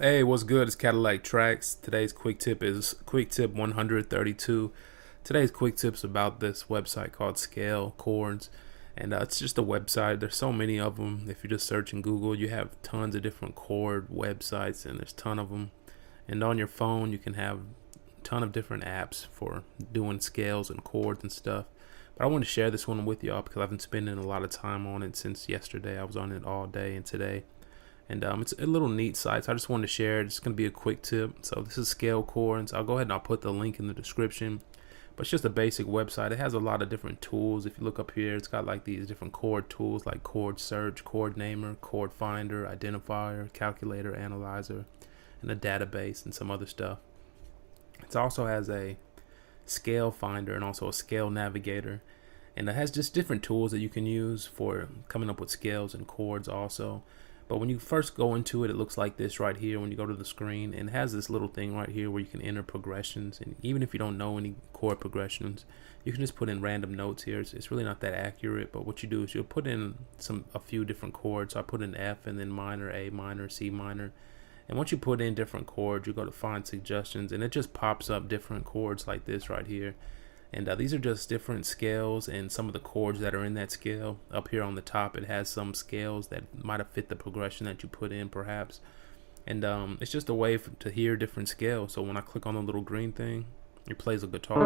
Hey, what's good? It's Cadillaktrackz. Today's quick tip is quick tip 132. Today's quick tip's about this website called Scale Chords, and it's just a website. There's so many of them. If you just search in Google, you have tons of different chord websites, and there's a ton of them. And on your phone, you can have a ton of different apps for doing scales and chords and stuff. But I want to share this one with y'all because I've been spending a lot of time on it since yesterday. I was on it all day and today. And it's a little neat site, so I just wanted to share it. It's going to be a quick tip. So this is Scale Chords. I'll go ahead and I'll put the link in the description. But it's just a basic website. It has a lot of different tools. If you look up here, it's got like these different chord tools like chord search, chord namer, chord finder, identifier, calculator, analyzer, and a database and some other stuff. It also has a scale finder and also a scale navigator. And it has just different tools that you can use for coming up with scales and chords also. But when you first go into it, it looks like this right here when you go to the screen, and it has this little thing right here where you can enter progressions. And even if you don't know any chord progressions, you can just put in random notes here. It's really not that accurate, but what you do is you'll put in a few different chords. So I put in F and then minor, A minor, C minor. And once you put in different chords, you go to find suggestions, and it just pops up different chords like this right here. And these are just different scales and some of the chords that are in that scale. Up here on the top, it has some scales that might have fit the progression that you put in perhaps. And it's just a way to hear different scales. So when I click on the little green thing, it plays a guitar.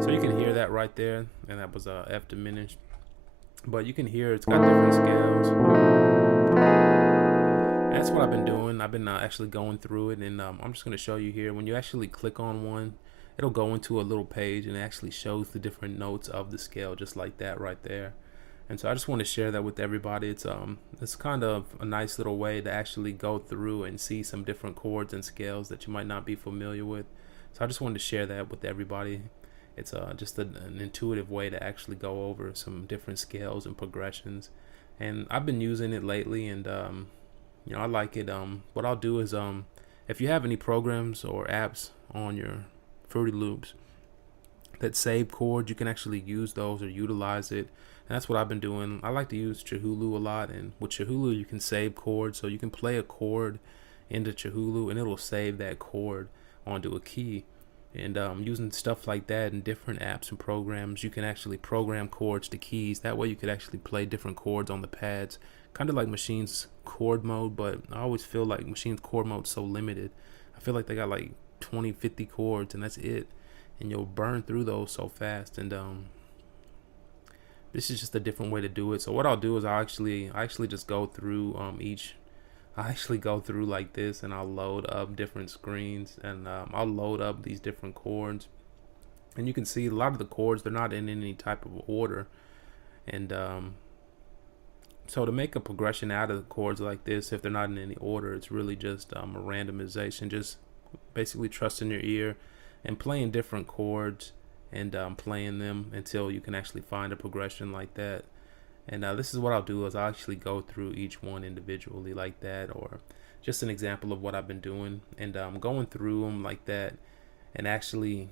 So you can hear that right there, and that was F diminished. But you can hear it's got different scales. And that's what I've been doing. I've been actually going through it, and I'm just going to show you here. When you actually click on one, it'll go into a little page, and it actually shows the different notes of the scale, just like that right there. And so I just want to share that with everybody. It's kind of a nice little way to actually go through and see some different chords and scales that you might not be familiar with. So I just wanted to share that with everybody. It's just an intuitive way to actually go over some different scales and progressions, and I've been using it lately, and I like it. What I'll do is if you have any programs or apps on your Fruity Loops that save chords, you can actually use those or utilize it, and that's what I've been doing. I like to use Chihulu a lot, and with Chihulu you can save chords, so you can play a chord into Chihulu and it'll save that chord onto a key. And using stuff like that in different apps and programs, you can actually program chords to keys. That way you could actually play different chords on the pads, kind of like Machine's chord mode. But I always feel like Machine's chord mode is so limited. I feel like they got like 20-50 chords and that's it, and you'll burn through those so fast. And this is just a different way to do it. So what I'll do is I actually just go through I actually go through like this, and I'll load up different screens, and I'll load up these different chords, and you can see a lot of the chords, they're not in any type of order. And so to make a progression out of the chords like this, if they're not in any order, it's really just a randomization, just basically trusting your ear and playing different chords and playing them until you can actually find a progression like that. And this is what I'll do is I'll actually go through each one individually like that, or just an example of what I've been doing, and going through them like that and actually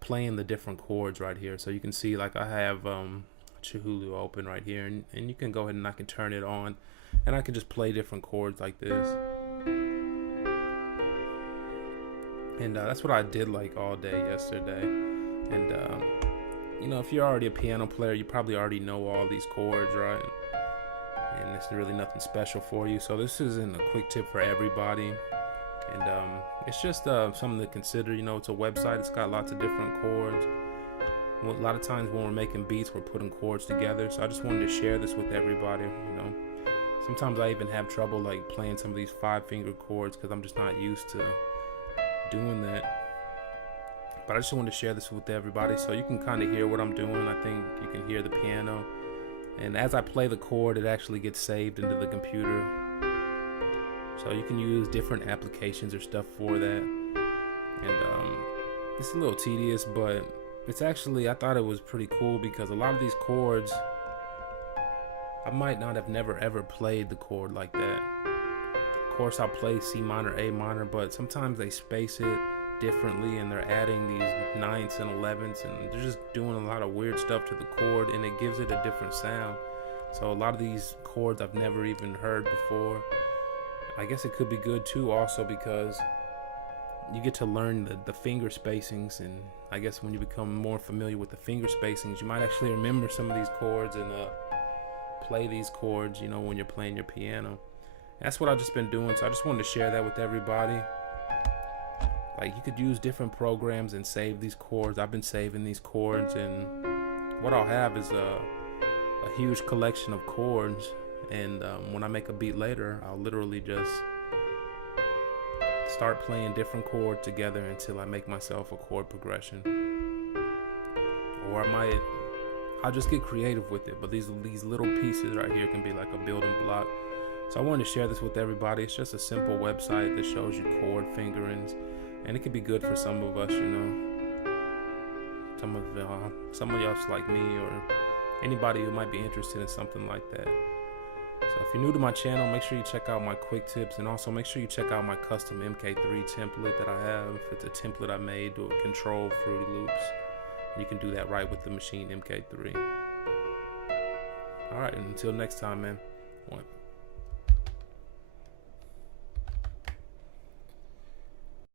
playing the different chords right here. So you can see like I have Chihulu open right here, and you can go ahead and I can turn it on and I can just play different chords like this. And that's what I did like all day yesterday. And if you're already a piano player, you probably already know all these chords, right? And it's really nothing special for you. So this isn't a quick tip for everybody. And it's just something to consider. It's a website. It's got lots of different chords. A lot of times when we're making beats, we're putting chords together. So I just wanted to share this with everybody. Sometimes I even have trouble like playing some of these 5-finger chords because I'm just not used to doing that. But I just wanted to share this with everybody so you can kind of hear what I'm doing. I think you can hear the piano, and as I play the chord, it actually gets saved into the computer. So you can use different applications or stuff for that. And it's a little tedious, but it's actually, I thought it was pretty cool because a lot of these chords, I might not have never ever played the chord like that. Of course I'll play C minor, A minor, but sometimes they space it differently, and they're adding these 9ths and 11ths, and they're just doing a lot of weird stuff to the chord, and it gives it a different sound. So a lot of these chords I've never even heard before. I guess it could be good too also because you get to learn the finger spacings, and I guess when you become more familiar with the finger spacings, you might actually remember some of these chords and play these chords, you know, when you're playing your piano. That's what I've just been doing, so I just wanted to share that with everybody. Like, you could use different programs and save these chords. I've been saving these chords, and what I'll have is a huge collection of chords, and when I make a beat later, I'll literally just start playing different chords together until I make myself a chord progression. Or I'll just get creative with it, but these little pieces right here can be like a building block. So I wanted to share this with everybody. It's just a simple website that shows you chord fingerings, and it could be good for some of us, you know, some of y'all like me, or anybody who might be interested in something like that. So if you're new to my channel, make sure you check out my quick tips, and also make sure you check out my custom MK3 template that I have. It's a template I made to control Fruity Loops. You can do that right with the Maschine MK3. Alright, and until next time, man. One.